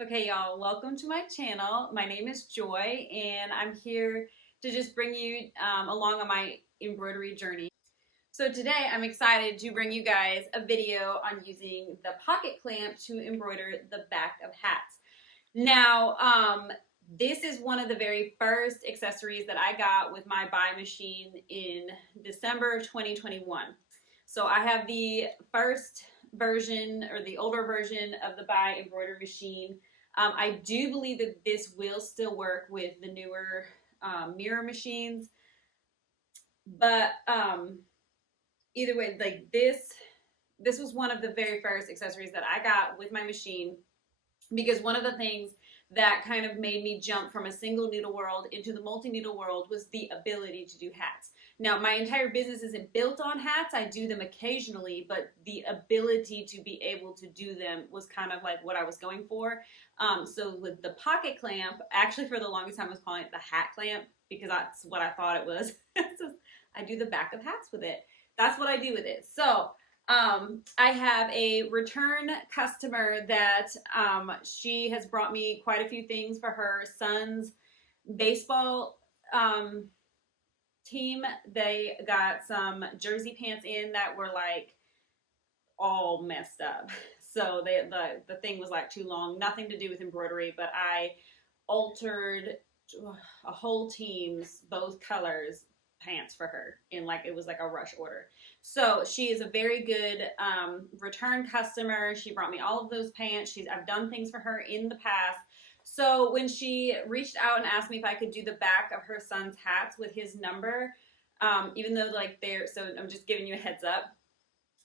Okay, y'all, welcome to my channel. My name is Joy, and I'm here to just bring you along on my embroidery journey. So today, I'm excited to bring you guys a video on using the pocket clamp to embroider the back of hats. Now, this is one of the very first accessories that I got with my buy machine in December of 2021. So I have the first version or the older version of the buy embroidery machine. I do believe that this will still work with the newer mirror machines, but either way, like this was one of the very first accessories that I got with my machine, because one of the things that kind of made me jump from a single needle world into the multi-needle world was the ability to do hats. Now, my entire business isn't built on hats. I do them occasionally, but the ability to be able to do them was kind of like what I was going for. So with the pocket clamp, actually for the longest time I was calling it the hat clamp because that's what I thought it was. So I do the back of hats with it. That's what I do with it. So I have a return customer that she has brought me quite a few things for her son's baseball team. They got some jersey pants in that were like all messed up. So the thing was like too long, nothing to do with embroidery, but I altered a whole team's both colors pants for her in like it was like a rush order. So she is a very good return customer. She brought me all of those pants. I've done things for her in the past. So when she reached out and asked me if I could do the back of her son's hats with his number, even though like so I'm just giving you a heads up,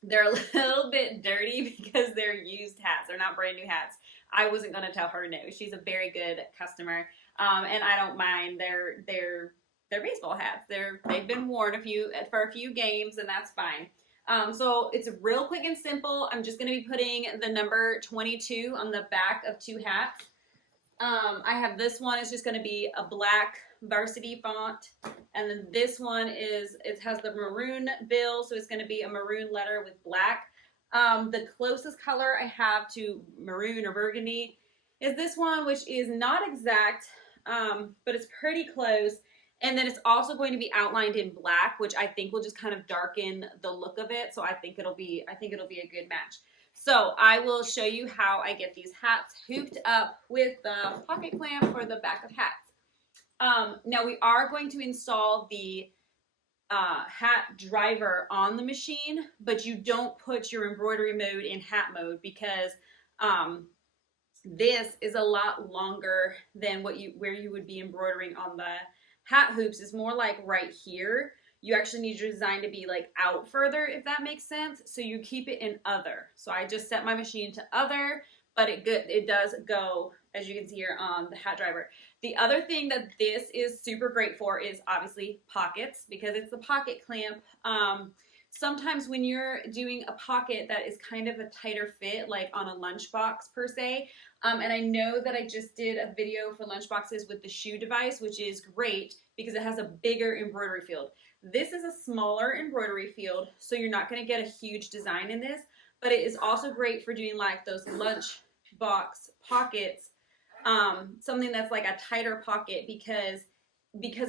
they're a little bit dirty because they're used hats. They're not brand new hats. I wasn't going to tell her no. She's a very good customer, and I don't mind. They're baseball hats. They've been worn for a few games, and that's fine. So it's real quick and simple. I'm just going to be putting the number 22 on the back of two hats. I have this one. It's just going to be a black varsity font, and then this one it has the maroon bill, so it's going to be a maroon letter with black. The closest color I have to maroon or burgundy is this one, which is not exact, but it's pretty close. And then it's also going to be outlined in black, which I think will just kind of darken the look of it. So I think it'll be a good match. So I will show you how I get these hats hooped up with the pocket clamp for the back of hats. Now we are going to install the hat driver on the machine, but you don't put your embroidery mode in hat mode because this is a lot longer than where you would be embroidering on the hat hoops. Is more like right here. You actually need your design to be like out further, if that makes sense. So you keep it in other. So I just set my machine to other, but it does go, as you can see here, on the hat driver. The other thing that this is super great for is obviously pockets, because it's the pocket clamp. Sometimes when you're doing a pocket that is kind of a tighter fit, like on a lunchbox per se, and I know that I just did a video for lunchboxes with the shoe device, which is great because it has a bigger embroidery field. This is a smaller embroidery field, so you're not going to get a huge design in this, but it is also great for doing like those lunchbox pockets, something that's like a tighter pocket because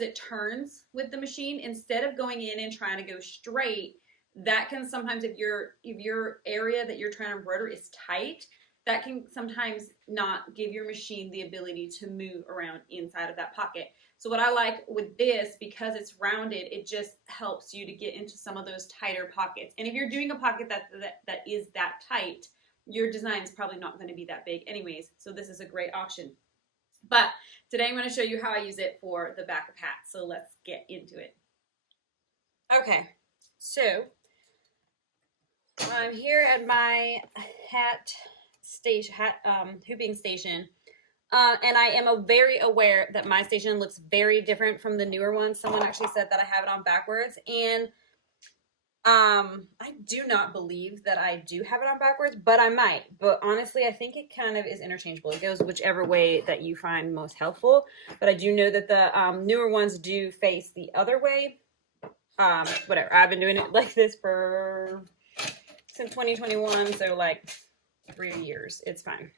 it turns with the machine. Instead of going in and trying to go straight, that can sometimes, if your area that you're trying to embroider is tight, that can sometimes not give your machine the ability to move around inside of that pocket. So what I like with this, because it's rounded, it just helps you to get into some of those tighter pockets. And if you're doing a pocket that is that tight, your design is probably not going to be that big anyways. So this is a great option. But today I'm going to show you how I use it for the back of hats. So let's get into it. Okay, so I'm here at my hooping station, and I am very aware that my station looks very different from the newer one. Someone actually said that I have it on backwards, and I do not believe that I do have it on backwards, but I might. But honestly, I think it kind of is interchangeable. It goes whichever way that you find most helpful. But I do know that the newer ones do face the other way. Whatever. I've been doing it like this since 2021, so like 3 years. It's fine.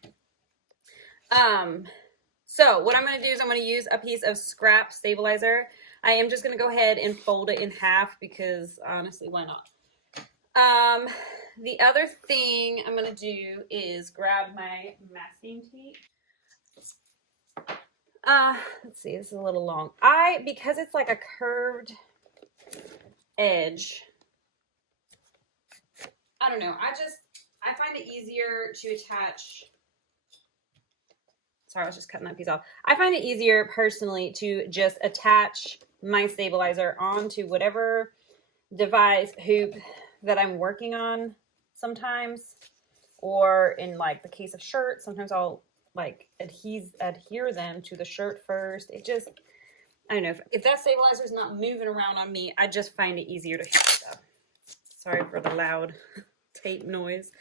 So what I'm going to do is I'm going to use a piece of scrap stabilizer. I am just going to go ahead and fold it in half because honestly, why not? The other thing I'm going to do is grab my masking tape. Let's see, this is a little long. Because it's like a curved edge, I don't know. I find it easier to attach. Sorry, I was just cutting that piece off. I find it easier personally to just attach my stabilizer onto whatever device hoop that I'm working on sometimes, or in like the case of shirts, sometimes I'll like adhere them to the shirt first. It just, I don't know, if that stabilizer is not moving around on me, I just find it easier to hoop stuff. Sorry for the loud tape noise.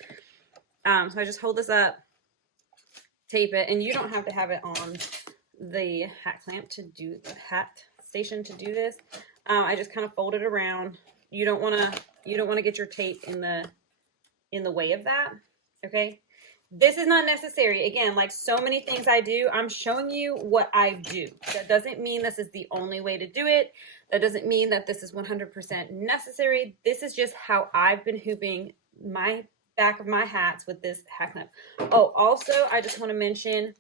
So I just hold this up, tape it, and you don't have to have it on the hat clamp to do the hat station to do this. I just kind of fold it around. You don't want to get your tape in the way of that. Okay. This is not necessary. Again, like so many things I do, I'm showing you what I do. That doesn't mean this is the only way to do it. That doesn't mean that this is 100% necessary. This is just how I've been hooping my back of my hats with this hat clamp. Oh, also, I just want to mention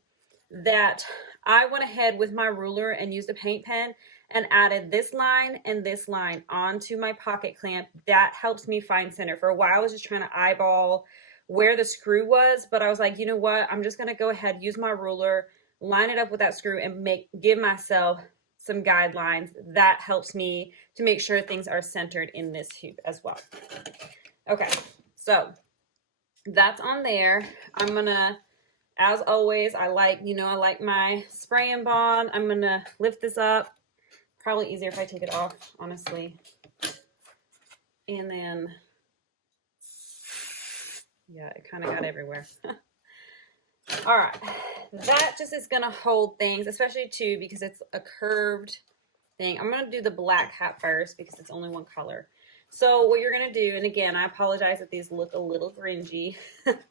that I went ahead with my ruler and used a paint pen and added this line and this line onto my pocket clamp. That helps me find center. For a while, I was just trying to eyeball where the screw was, but I was like, you know what? I'm just going to go ahead, use my ruler, line it up with that screw, and give myself some guidelines. That helps me to make sure things are centered in this hoop as well. Okay, so that's on there. I'm going to, as always, I like my spray and bond. I'm going to lift this up. Probably easier if I take it off, honestly. And then, yeah, it kind of got everywhere. All right. That just is going to hold things, especially too, because it's a curved thing. I'm going to do the black hat first because it's only one color. So what you're going to do, and again, I apologize if these look a little grungy.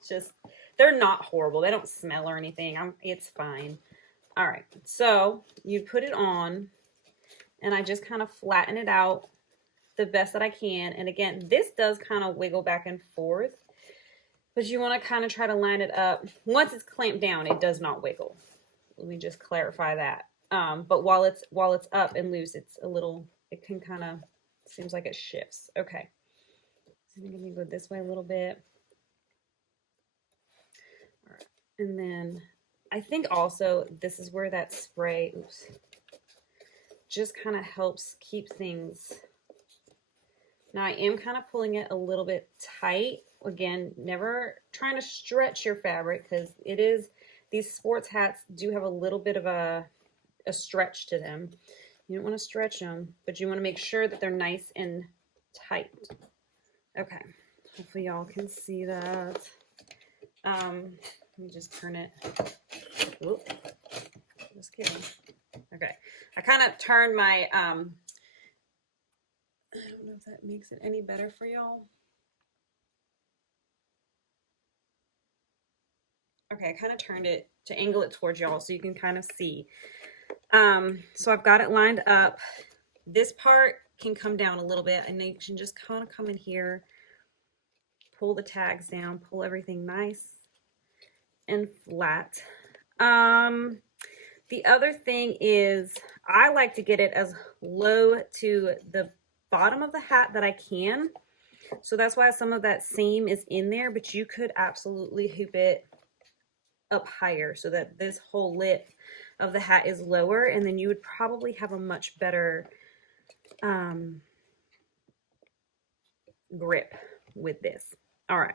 Just, they're not horrible. They don't smell or anything. It's fine. All right. So you put it on, and I just kind of flatten it out the best that I can. And again, this does kind of wiggle back and forth, but you want to kind of try to line it up. Once it's clamped down, it does not wiggle. Let me just clarify that. But while it's up and loose, it's a little, it can kind of, seems like it shifts. Okay. So I'm going to go this way a little bit. All right. And then I think also this is where that spray, oops, just kind of helps keep things. Now I am kind of pulling it a little bit tight. Again, never trying to stretch your fabric because these sports hats do have a little bit of a stretch to them. You don't want to stretch them, but you want to make sure that they're nice and tight. Okay, hopefully y'all can see that. Let me just turn it. Oop. Just kidding. Okay, I kind of turned my, I don't know if that makes it any better for y'all. Okay, I kind of turned it to angle it towards y'all so you can kind of see. So I've got it lined up. This part can come down a little bit, and then you can just kind of come in here, pull the tags down, pull everything nice and flat. The other thing is I like to get it as low to the bottom of the hat that I can. So that's why some of that seam is in there, but you could absolutely hoop it up higher so that this whole lip of the hat is lower, and then you would probably have a much better grip with this. All right.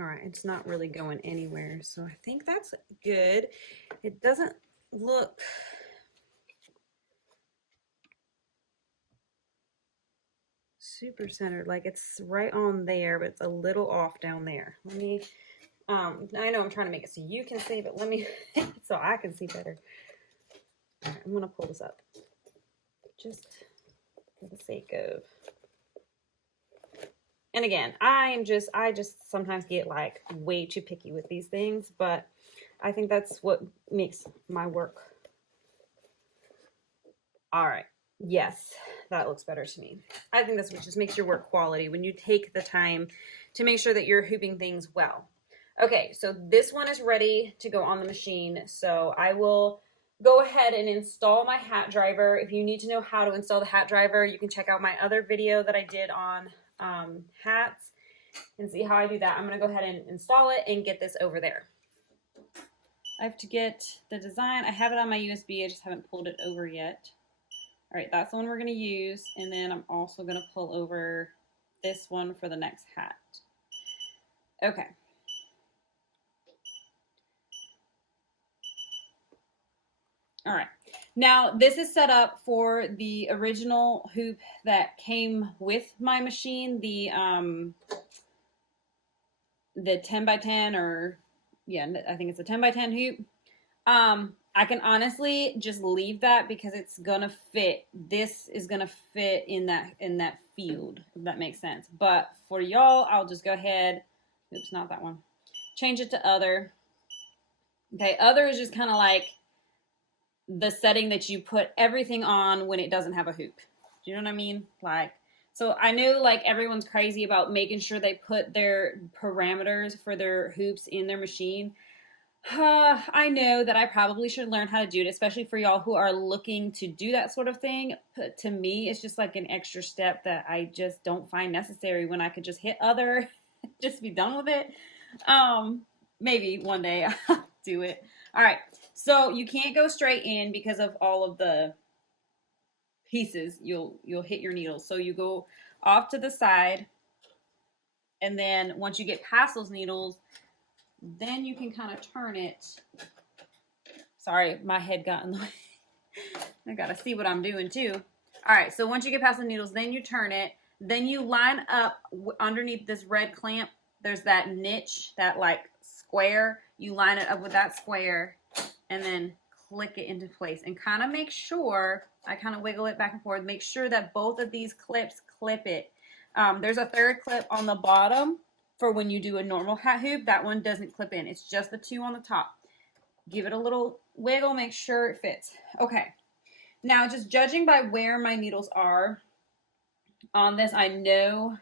All right, it's not really going anywhere, so I think that's good. It doesn't look super centered, like it's right on there, but it's a little off down there. Let me, I know I'm trying to make it so you can see, but let me, so I can see better. All right, I'm gonna pull this up, just for the sake of, And again, I just sometimes get like way too picky with these things, but I think that's what makes my work. All right. Yes, that looks better to me. I think that's what just makes your work quality when you take the time to make sure that you're hooping things well. Okay, so this one is ready to go on the machine. So I will go ahead and install my hat driver. If you need to know how to install the hat driver, you can check out my other video that I did on hats and see how I do that. I'm going to go ahead and install it and get this over there. I have to get the design. I have it on my USB. I just haven't pulled it over yet. All right, that's the one we're going to use. And then I'm also going to pull over this one for the next hat. Okay. All right. Now, this is set up for the original hoop that came with my machine, the 10 by 10 or, yeah, I think it's a 10 by 10 hoop. I can honestly just leave that because it's gonna fit. This is gonna fit in that field, if that makes sense. But for y'all, I'll just go ahead. Oops, not that one. Change it to other. Okay, other is just kind of like the setting that you put everything on when it doesn't have a hoop. Do you know what I mean? Like, so I know like everyone's crazy about making sure they put their parameters for their hoops in their machine. I know that I probably should learn how to do it, especially for y'all who are looking to do that sort of thing. But to me, it's just like an extra step that I just don't find necessary when I could just hit other, just be done with it. Maybe one day I'll do it. All right, so you can't go straight in because of all of the pieces. You'll hit your needles. So you go off to the side, and then once you get past those needles, then you can kind of turn it. Sorry, my head got in the way. I gotta see what I'm doing too. All right, so once you get past the needles, then you turn it. Then you line up underneath this red clamp. There's that niche, that like square. You line it up with that square and then click it into place and kind of make sure, I kind of wiggle it back and forth, make sure that both of these clips clip it. There's a third clip on the bottom for when you do a normal hat hoop. That one doesn't clip in. It's just the two on the top. Give it a little wiggle, make sure it fits. Okay. Now, just judging by where my needles are on this, I know.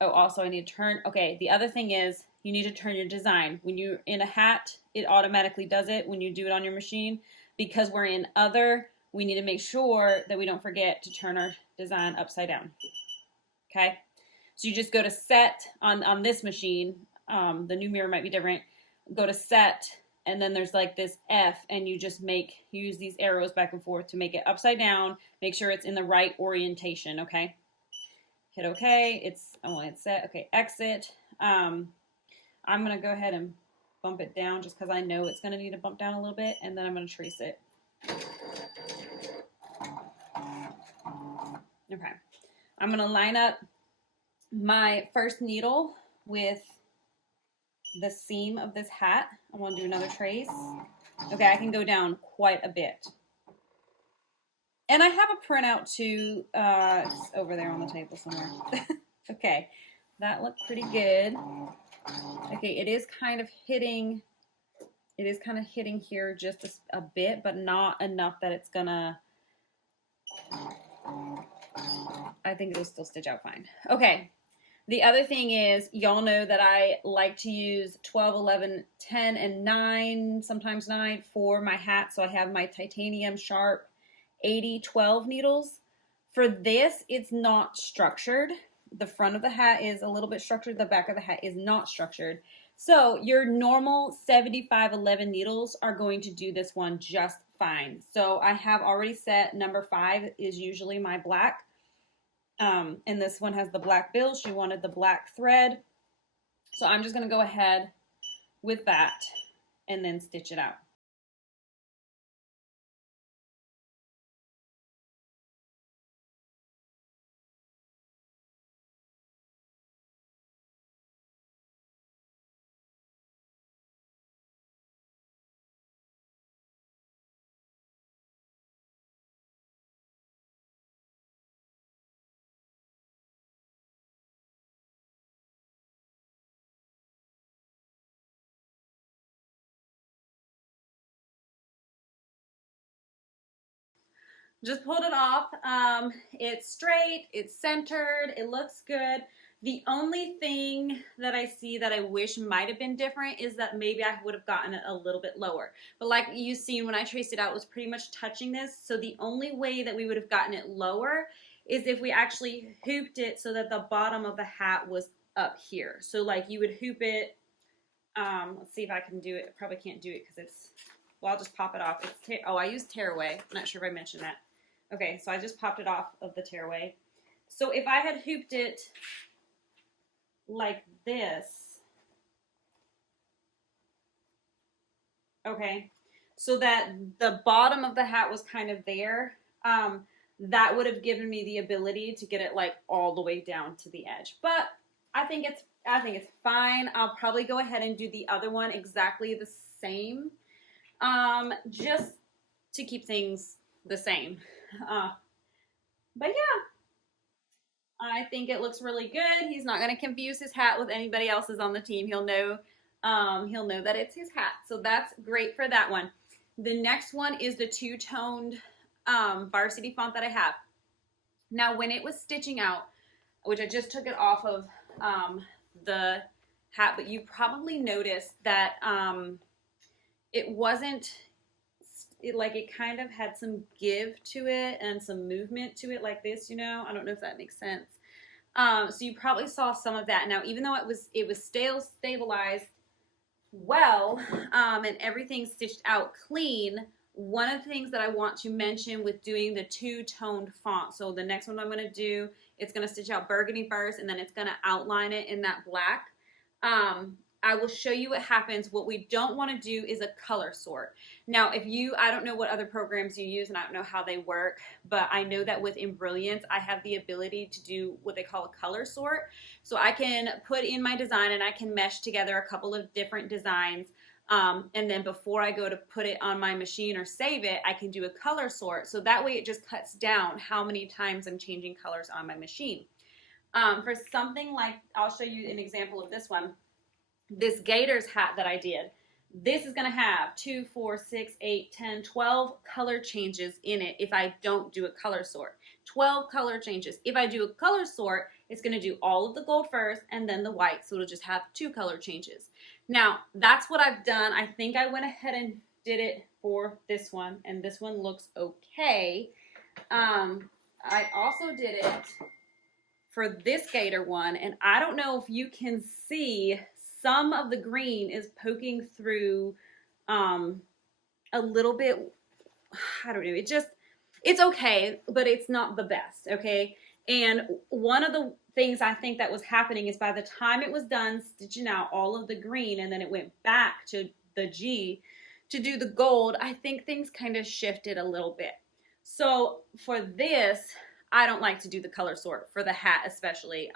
Oh, also I need to turn. Okay, the other thing is you need to turn your design. When you're in a hat, it automatically does it when you do it on your machine. Because we're in other, we need to make sure that we don't forget to turn our design upside down. Okay? So you just go to set on this machine. The new mirror might be different. Go to set, and then there's like this F, and you just use these arrows back and forth to make it upside down. Make sure it's in the right orientation, okay? Hit OK. It's set. Okay, exit. I'm going to go ahead and bump it down just because I know it's going to need to bump down a little bit, and then I'm going to trace it. Okay. I'm going to line up my first needle with the seam of this hat. I want to do another trace. Okay, I can go down quite a bit. And I have a printout too. It's over there on the table somewhere. Okay, that looked pretty good. Okay, it is kind of hitting here just a bit, but not enough that it's gonna, I think it'll still stitch out fine. Okay, the other thing is, y'all know that I like to use 12, 11, 10, and 9, sometimes 9 for my hat. So I have my titanium sharp 80-12 needles. For this, it's not structured. The front of the hat is a little bit structured. The back of the hat is not structured. So your normal 75-11 needles are going to do this one just fine. So I have already set number 5 is usually my black. And this one has the black bill. She wanted the black thread. So I'm just going to go ahead with that and then stitch it out. Just pulled it off. It's straight, it's centered, it looks good. The only thing that I see that I wish might have been different is that maybe I would have gotten it a little bit lower. But like you've seen when I traced it out, it was pretty much touching this. So the only way that we would have gotten it lower is if we actually hooped it so that the bottom of the hat was up here. So like you would hoop it. Let's see if I can do it. I probably can't do it because it's, well, I'll just pop it off. It's oh, I used tearaway. I'm not sure if I mentioned that. Okay, so I just popped it off of the tearaway. So if I had hooped it like this, okay, so that the bottom of the hat was kind of there, that would have given me the ability to get it like all the way down to the edge. But I think it's fine. I'll probably go ahead and do the other one exactly the same, just to keep things the same. But yeah, I think it looks really good. He's not going to confuse his hat with anybody else's on the team. He'll know that it's his hat. So that's great for that one. The next one is the two-toned varsity font that I have. Now, when it was stitching out, which I just took it off of the hat, but you probably noticed that it wasn't, it kind of had some give to it and some movement to it like this, you know. I don't know if that makes sense. So you probably saw some of that. Now, even though it was stabilized well, and everything stitched out clean, one of the things that I want to mention with doing the two-toned font, so the next one I'm going to do, it's going to stitch out burgundy first, and then it's going to outline it in that black. I will show you what happens. What we don't want to do is a color sort. Now, I don't know what other programs you use, and I don't know how they work, but I know that with Embrilliance, I have the ability to do what they call a color sort. So I can put in my design, and I can mesh together a couple of different designs, and then before I go to put it on my machine or save it, I can do a color sort. So that way it just cuts down how many times I'm changing colors on my machine. For something like, I'll show you an example of this one. This Gators hat that I did, this is going to have 2, 4, 6, 8, 10, 12 color changes in it if I don't do a color sort. 12 color changes. If I do a color sort, it's going to do all of the gold first and then the white, so it'll just have 2 color changes. Now, that's what I've done. I think I went ahead and did it for this one, and this one looks okay. I also did it for this Gator one, and I don't know if you can see, some of the green is poking through a little bit. I don't know. It's okay, but it's not the best, okay? And one of the things I think that was happening is by the time it was done stitching out all of the green and then it went back to the G to do the gold, I think things kind of shifted a little bit. So for this, I don't like to do the color sort, for the hat especially.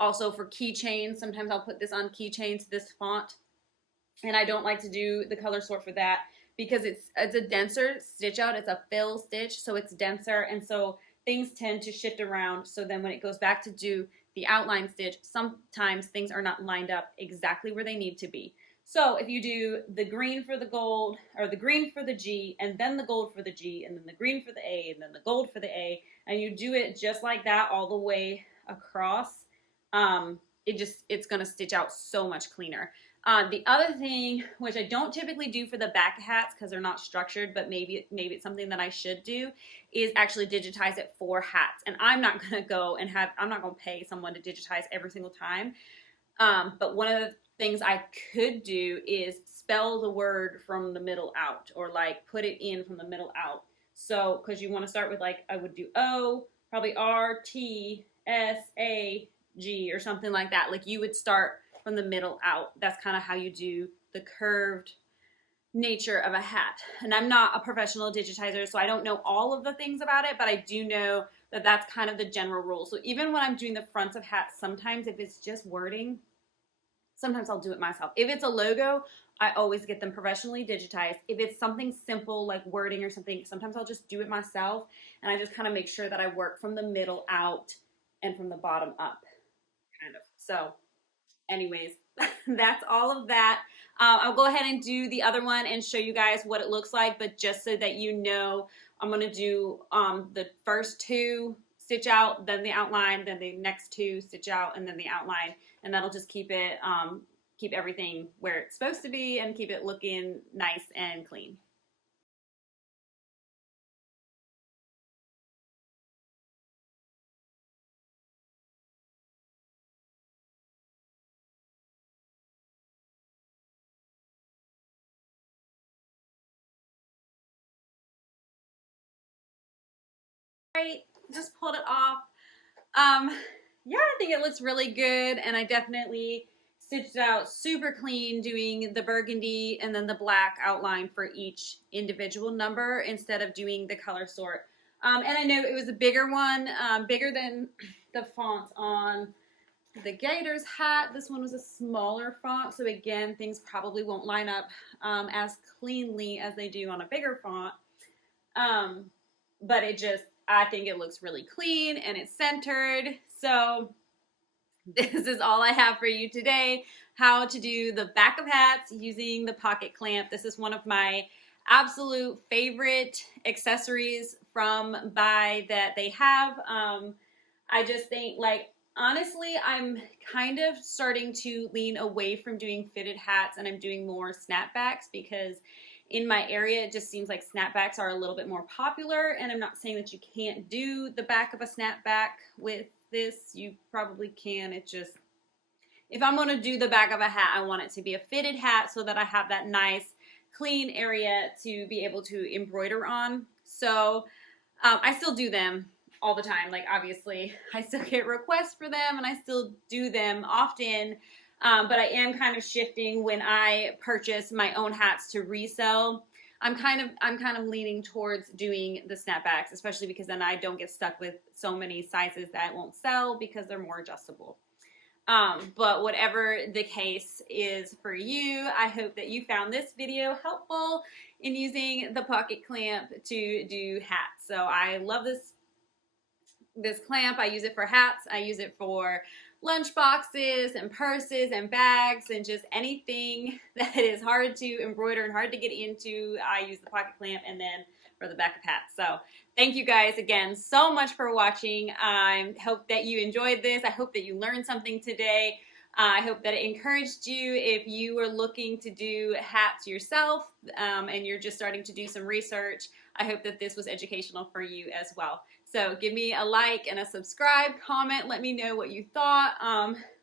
Also for keychains, sometimes I'll put this on keychains, this font, and I don't like to do the color sort for that because it's a denser stitch out. It's a fill stitch, so it's denser, and so things tend to shift around. So then when it goes back to do the outline stitch, sometimes things are not lined up exactly where they need to be. So if you do the green for the gold, or the green for the G, and then the gold for the G, and then the green for the A, and then the gold for the A, and you do it just like that all the way across, it's going to stitch out so much cleaner. The other thing, which I don't typically do for the back hats because they're not structured, but maybe it's something that I should do, is actually digitize it for hats. And I'm not going to go and I'm not going to pay someone to digitize every single time. But one of the things I could do is spell the word from the middle out, or like put it in from the middle out. So, because you want to start with, like, I would do O, probably R, T, S, A, G, or something like that. Like, you would start from the middle out. That's kind of how you do the curved nature of a hat. And I'm not a professional digitizer, so I don't know all of the things about it, but I do know that that's kind of the general rule. So even when I'm doing the fronts of hats, sometimes if it's just wording, sometimes I'll do it myself. If it's a logo, I always get them professionally digitized. If it's something simple like wording or something, sometimes I'll just do it myself, and I just kind of make sure that I work from the middle out and from the bottom up, kind of. So anyways, that's all of that. I'll go ahead and do the other one and show you guys what it looks like, but just so that you know I'm going to do the first 2 stitch out, then the outline, then the next 2 stitch out, and then the outline, and that'll just keep it keep everything where it's supposed to be and keep it looking nice and clean. Right, just pulled it off. Yeah, I think it looks really good, and I definitely stitched out super clean doing the burgundy and then the black outline for each individual number instead of doing the color sort. And I know it was a bigger one, bigger than the font on the Gator's hat. This one was a smaller font, so again, things probably won't line up as cleanly as they do on a bigger font. But I think it looks really clean and it's centered. So this is all I have for you today. How to do the back of hats using the pocket clamp. This is one of my absolute favorite accessories from Buy that they have. I just think, like, honestly, I'm kind of starting to lean away from doing fitted hats and I'm doing more snapbacks because in my area, it just seems like snapbacks are a little bit more popular, and I'm not saying that you can't do the back of a snapback with this. You probably can. It just, if I'm going to do the back of a hat, I want it to be a fitted hat so that I have that nice, clean area to be able to embroider on. So I still do them all the time. Like, obviously, I still get requests for them, and I still do them often. But I am kind of shifting when I purchase my own hats to resell. I'm kind of leaning towards doing the snapbacks, especially because then I don't get stuck with so many sizes that won't sell because they're more adjustable. But whatever the case is for you, I hope that you found this video helpful in using the pocket clamp to do hats. So I love this clamp. I use it for hats. I use it for lunch boxes and purses and bags and just anything that is hard to embroider and hard to get into. I use the pocket clamp, and then for the back of hats. So thank you guys again so much for watching. I hope that you enjoyed this. I hope that you learned something today. I hope that it encouraged you if you were looking to do hats yourself and you're just starting to do some research. I hope that this was educational for you as well. So give me a like and a subscribe, comment, let me know what you thought.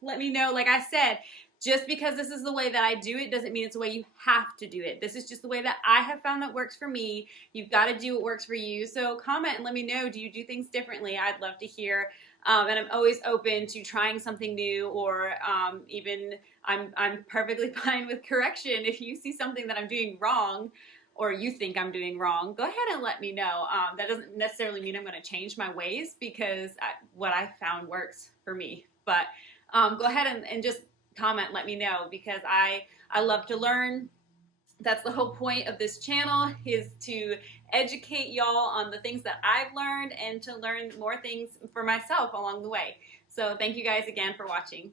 Let me know, like I said, just because this is the way that I do it doesn't mean it's the way you have to do it. This is just the way that I have found that works for me. You've got to do what works for you. So comment and let me know, do you do things differently? I'd love to hear. And I'm always open to trying something new, or even I'm perfectly fine with correction. If you see something that I'm doing wrong or you think I'm doing wrong, go ahead and let me know. That doesn't necessarily mean I'm going to change my ways because what I found works for me. But go ahead and just comment, let me know, because I love to learn. That's the whole point of this channel, is to educate y'all on the things that I've learned and to learn more things for myself along the way. So thank you guys again for watching.